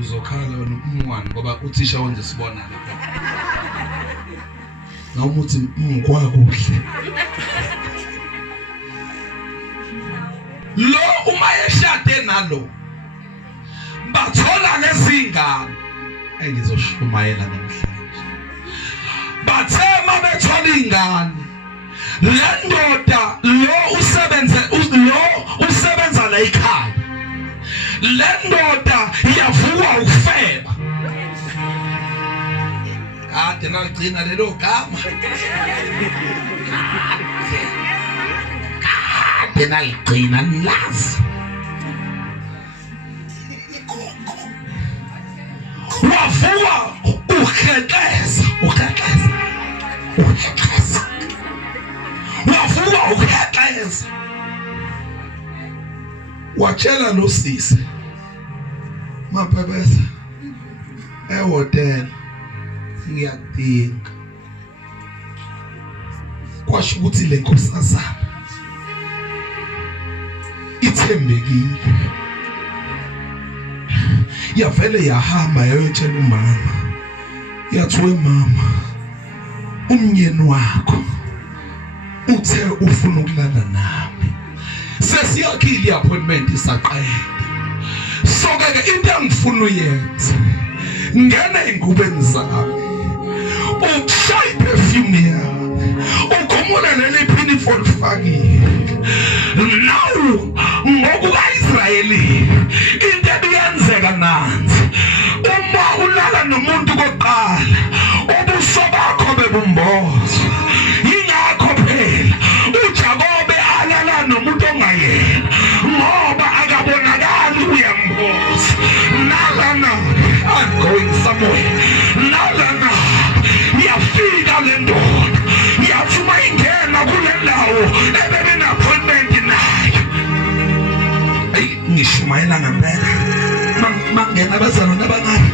uzokhala wena umngwane ngoba uthisha wenze sibona lapha. Noma uthi kwakuhle. Lo uma eshade nalo bathola nezingane engizoshumayela namhlanje. Bathe mabethola ingane le ndoda lo usebenza la ekhaya. Le ndoda yavuka ukufeba. Kade nagcina lelo gama. Kade naligcina nilazi. Wavuka ukhekleza. Wavuka ukhekleza. Watshela lo sisi mapepesa ehotel ngiyadinga. Kwasho ukuthi le nkosazana ithembekile. Yavele yahamba yayotshela umama. Yathi mama, umnyeni wakho uthe ufuna ukulala nami. Sesiyakhile appointment isaqeda. So ke into engifuna uyenza ngene ingubeni zami. Ushaya perfume yami. Ukhomula leli phini folfakile. Now ngokuba Israeli into ebiyenzeka nansi. Uma ulala nomuntu koqala ubuso bakho bebumboza. Yingakho phela uJakobe alala nomuntu ongayena ngoba akabonakali uyamboza. Nalana I'm going somewhere. Nalana yafika le ndoda yathuma ingena kule ndawo ebebena appointment nayo. Ngishumayela ngempela mangena abazalwane abangayi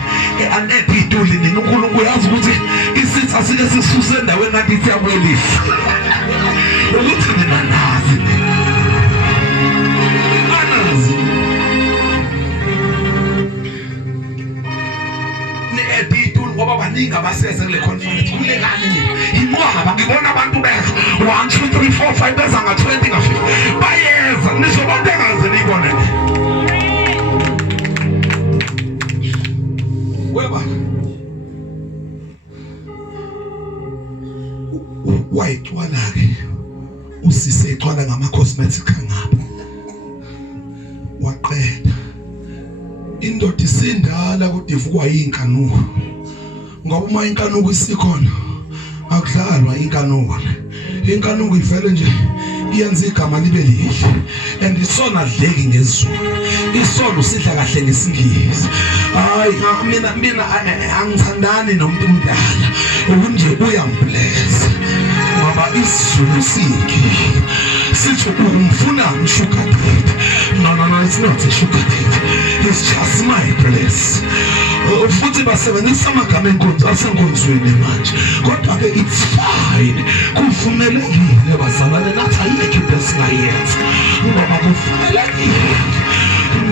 anephi iduli nini uNkulunkulu yazi ukuthi isitha sike sisuse endaweni kanti ithi yakwelifa ukuthi mina nazi anazi ne edituli ngoba baningi abaseze kule conference kulekani nini inqwaba ngibona abantu beza 1 2 3 4 5 beza nga 20 ngafika bayeza nizobonke ngaze nibone weba wayitwala ke usise ixwala ngama cosmetics ngapha waqeda indoda isindala kodwa ivukwa yinkanuko ngoba uma inkanuko isikhona akudlalwa inkanuko ivele nje iyenza igama libe lihle and isona dleki ngezulu isono sidla kahle ngesingisi hayi mina angithandani nomuntu omdala ukunje uyambless ngoba isizulu sithi umfuna sugar daddy. No, it's not a sugar daddy. It's just my place. Futhi basebenzisa amagama enkonzo asenkonzweni manje kodwa ke it's fine kuvumelekile bazalwane nathi ayikho into esingayenza ngoba kuvumelekile.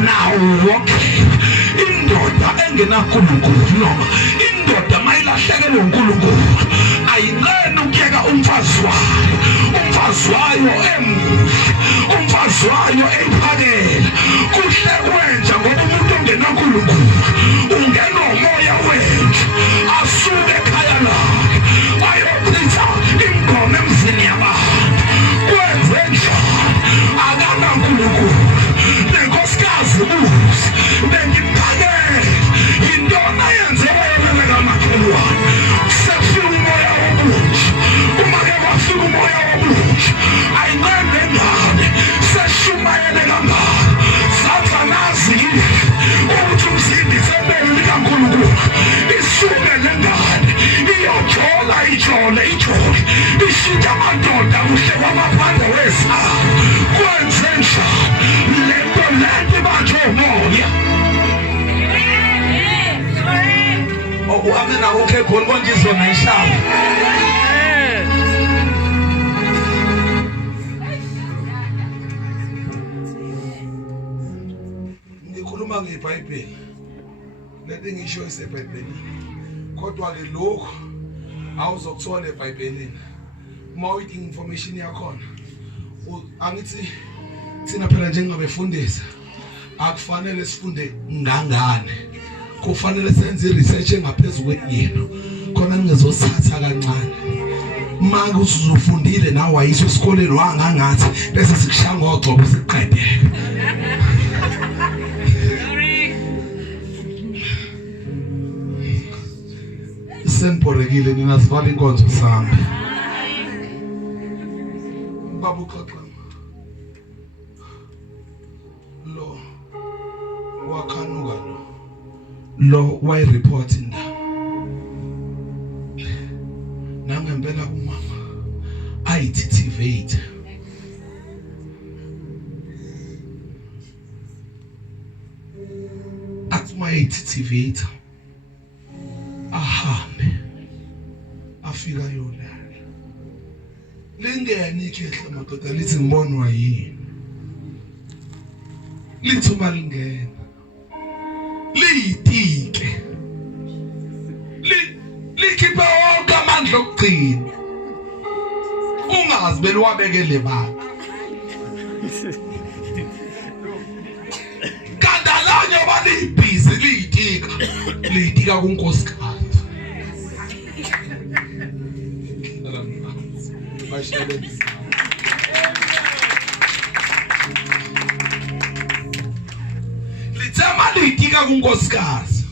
Now okay indoda engenaNkulunkulu noma indoda mayilahlekelwe uNkulunkulu ayinqeni ukuyeka umfazi wayo emuhle umfazi wayo ephakela kuhle kwenja ngoba umuntu ongenaNkulunkulu ungena umoya wethu asuke ekhaya lakhe ayochitha ingoma emzini yabantu kwenze njani akanaNkulunkulu nenkosikazi busi bengiphakele intona yenziwe ngamakhulwane sefika umoya wobuthi uma ke wafika umoya wobuthi ayinqende ngane seshumayele kangaka sathanazi ukuthi umsindisi ebeli likaNkulunkulu isuke lengane ijole ishintsha amadoda kuhle kwamaphandle wesaba kwenze njani lento manje umoya amena okay khona konke izona ishaba ngikhuluma ngeBhayibheli lento ngisho iseBhayibhelini kodwa ke lokho awuzokuthola eBhayibhelini uma uyidinga information yakhona angithi thina phela njengabefundisi akufanele sifunde ngangane kufanele senze research engaphezulu kwenyino khona ngizosatha kancane manje usuzofundile nawe wayiso esikoleni wangangathi bese sikushaya ngogcobo siqede senporekile nina sivala inkonzo sami baba uxoxa lo wakhanuka lo why reporting nangempela umama ayithithivate athuma ayithithivate ahambe afika yona lingene ikhehla madoda lithi ngibonwa yini lithuma lingena liyitike likhipha wonke amandla okugcina ungazi beliwabekele baba kadalanya balibhizi liyitika kunkosikazi lithema liyitika kunkosikazi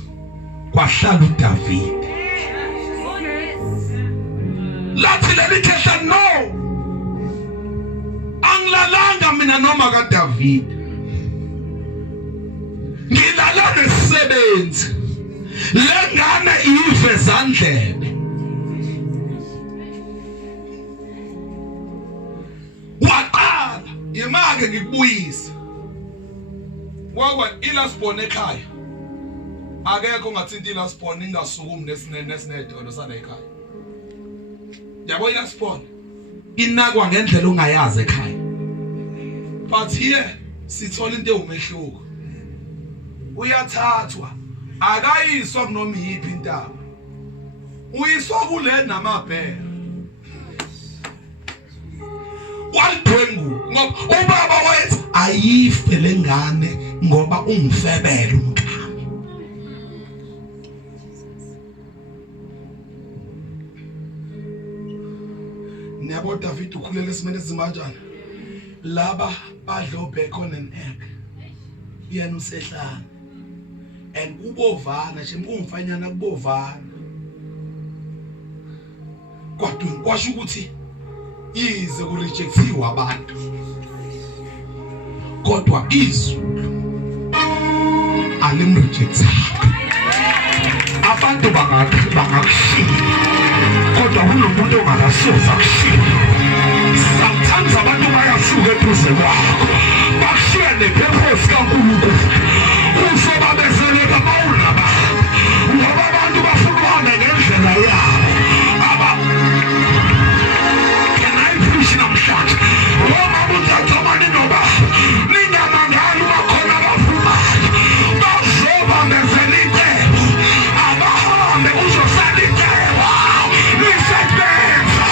kwahlala uDavid lathi leli khehla no angilalanga mina noma kaDavid ngilala nesisebenzi lengane ive zandlebe waqala imake ngikubuyisa wakwa ilasibone ekhaya akekho ngathinta ilasibone ingasukumi nesinedolo sana ekhaya yabo ilasibone inakwa ngendlela ongayazi ekhaya but here sithola into ewumehluko uyathathwa akayiswa kunoma yiphi intaba uyiswa kule namabhera walidwengu ngoba ubaba wayethi ayife lengane ngoba ungifebele umkami niyabo David ukhulela esimene simanjani laba badlo bacon and egg yena usehlana and ubovana nje ungumfanyana kubovana kodwa kwasho ukuthi ize kurejectiwa abantu kodwa izulu alimrejecta abantu bangakushila kodwa kunomuntu ongakasoza kushila sometimes abantu bayasuka eduze kwakho bakushiya nepurpose kaNkulunkulu usoba bezeleka bawulaba ngoba abantu bafuna uhambe ngendlela yabo namhlanje ngoba uzathomani noba ningamangani bakhona abafumayo bazoba bezelicebo abahambe uzosala icebo lisebenza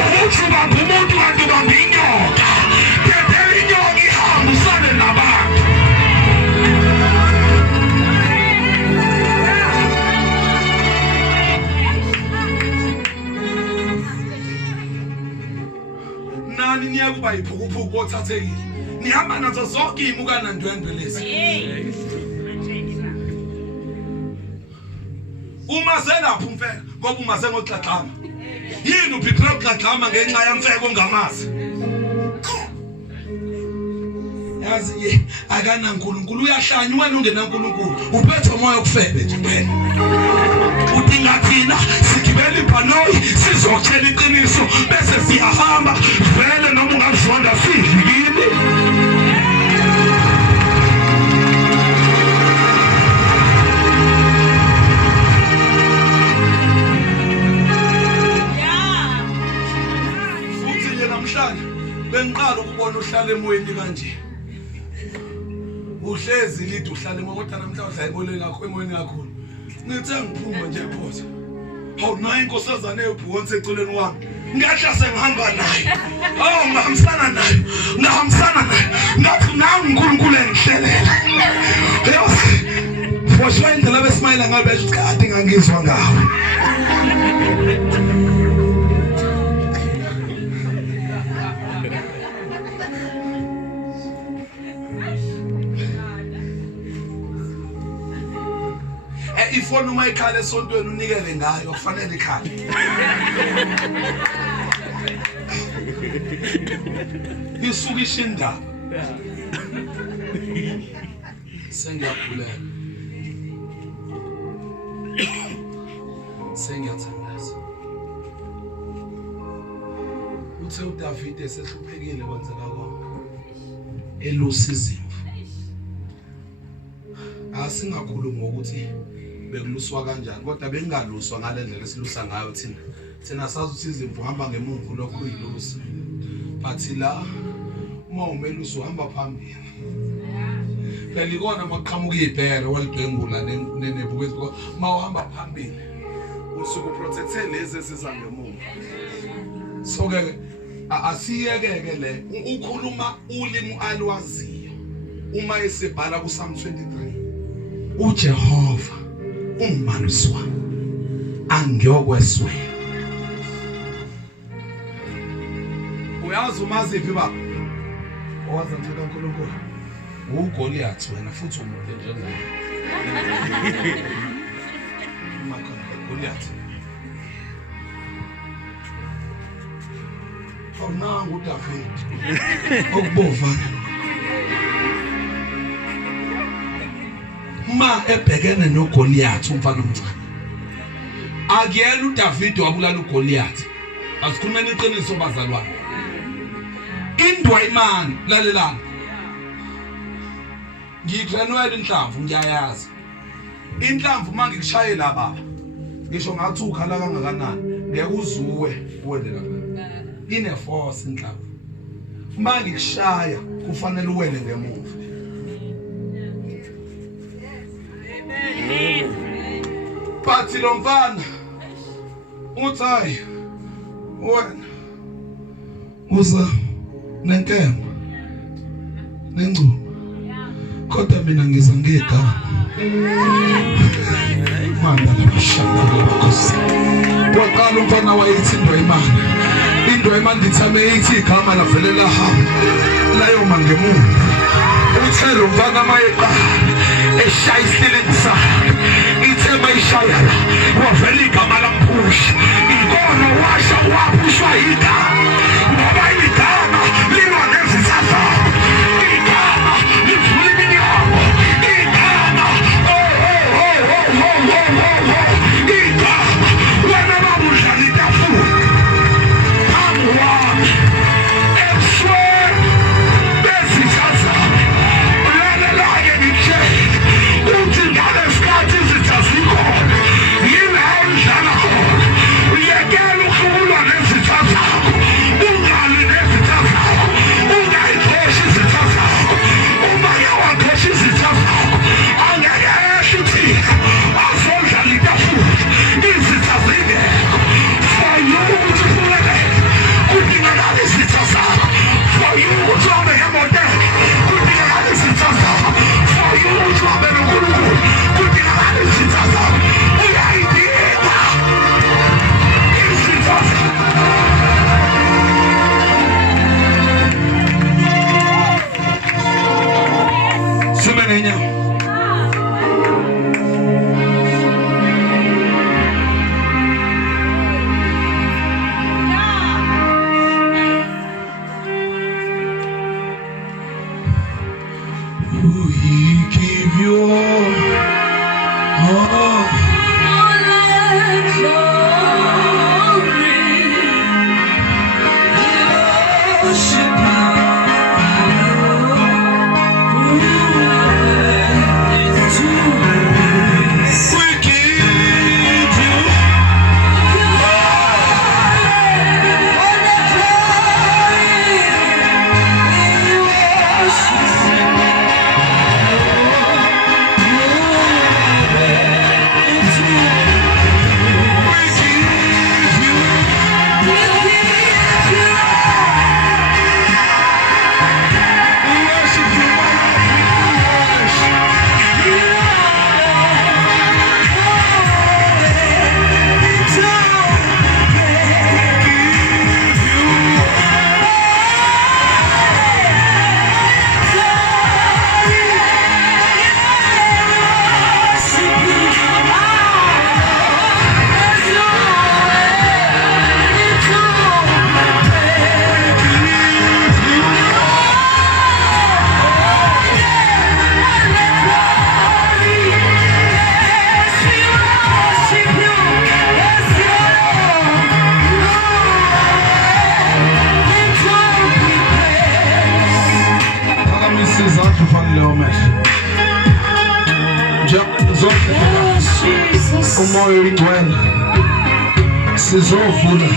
ukuthi ubamba umuntu kanti ubamba inyoka phela inyoka ihambisane nabantu niyakuba iphukuphuku othathekile nihamba nazo zonke imuka nandwendwe lezi uma selapha umfeka ngoba uma sengoxaxama yini uphithela uxaxama ngenxa yamfeka ongamazi yazi akana uNkulunkulu uyahlanya wena ungenaNkulunkulu uphethe umoya okufebe nje kuphela udinga thina sigibele ibhanoyi sizokutshela iqiniso bese siyahamba vele noma ungazonda sidlile futhi nje namhlanje bengiqala ukubona uhlala emoyeni kanje uhlezi lithi uhlale kodwa namhlanje ayibole ngakho emoyeni kakhulu ngithi ngiphuma nje ephotha hawu nayi inkosazana ebhuwonse eceleni wami ngiyahla sengihamba naye ngihambisana naye ngathi nangu uNkulunkulu engihlelela for sure indlela besmayila ngayo besho kade ngangizwa ngawo ifoni uma ikhala esontweni unikele ngayo kufanele ikhale isuka ishindaba sengiyakhuleka sengiyathandaza uthe uDavide esehluphekile kwenzeka konke elusa izimvu asingakhulumi ngokuthi bekuluswa kanjani kodwa bengaluswa ngalendlela esilusa ngayo thina sazi ukuthi izimvu hamba ngemuva lokho kuyilusa but la uma umelusa uhamba phambili phela ikona maqhamuka ibhere walibhengula nenebukwezi uma uhamba phambili usuku protecte lezi esiza ngemuva so ke asiyekeke le ukhuluma ulimi alwaziyo uma esebhala kuPsalm 23 uJehova ummalusi wami angiyokweswe uyazi umaziphi baba owazi ngicela uNkulunkulu uGoliath wena futhi umuntu njengaye umakhona Goliath awunanga uDavid okubovana ma ebhekene noGoliath umfana omncane akuyena uDavid wabulala uGoliath asikhulumeni iqiniso bazalwane indwayimani lalelana ngikranwela inhlamvu ngiyayazi inhlamvu mangikushayela baba ngisho ngathi ukhala kangakanani ngeke uzuwe uwele lapha ine force inhlamvu mangikushaya kufanele uwele ngemuva Pathi lo mfana uthi wena uza nenkemba nengcubo kodwa mina ngiza ngegama manda labashaka bakhosi waqala umfana wayethi indwayimani ngithame ithi igama lavelela hamba layo mangemuva uthe lo mfana mayeqa eshaya isilindi sakhe ithe mayishaya wavela igama lamphusha inkono washa waphushwa igama ngoba igama linganezizathu igama livula iminyango igama igama wena babudla litafula phambi wami eswe bezithatha ulalelake ngitshela uthi ngalesikhathi izitha zikhona yila udlala khona uyekela ukulwa nezitha zakho ungali nezitha zakho ungayikhoshi izitha zakho uma yawakhoshi izitha zakho angeke esho uthina azodlala itafula izitha zingekho for you ukuthi ufulele kudingakala izitha zakho for you ukuthi uhambe ngemodeli kudingakala izitha zakho for you ukuthi uhambe noNkulunkulu kudingakala izitha zakho uyayidinga izitha zakho Semenenya we give you all umoya uyigcwele sizovula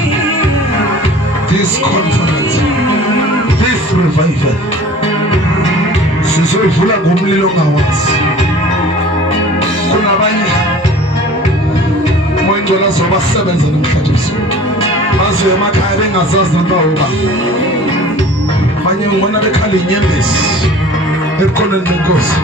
this conference, this revival sizoyivula ngomlilo ongawazi. Kunabanye umoya ingcwele azobasebenza namhlanje ebusuku, bazuye emakhaya bengazazi nabawuba. Abanye ngibona bekhala inyembezi eqoleni lenkosi.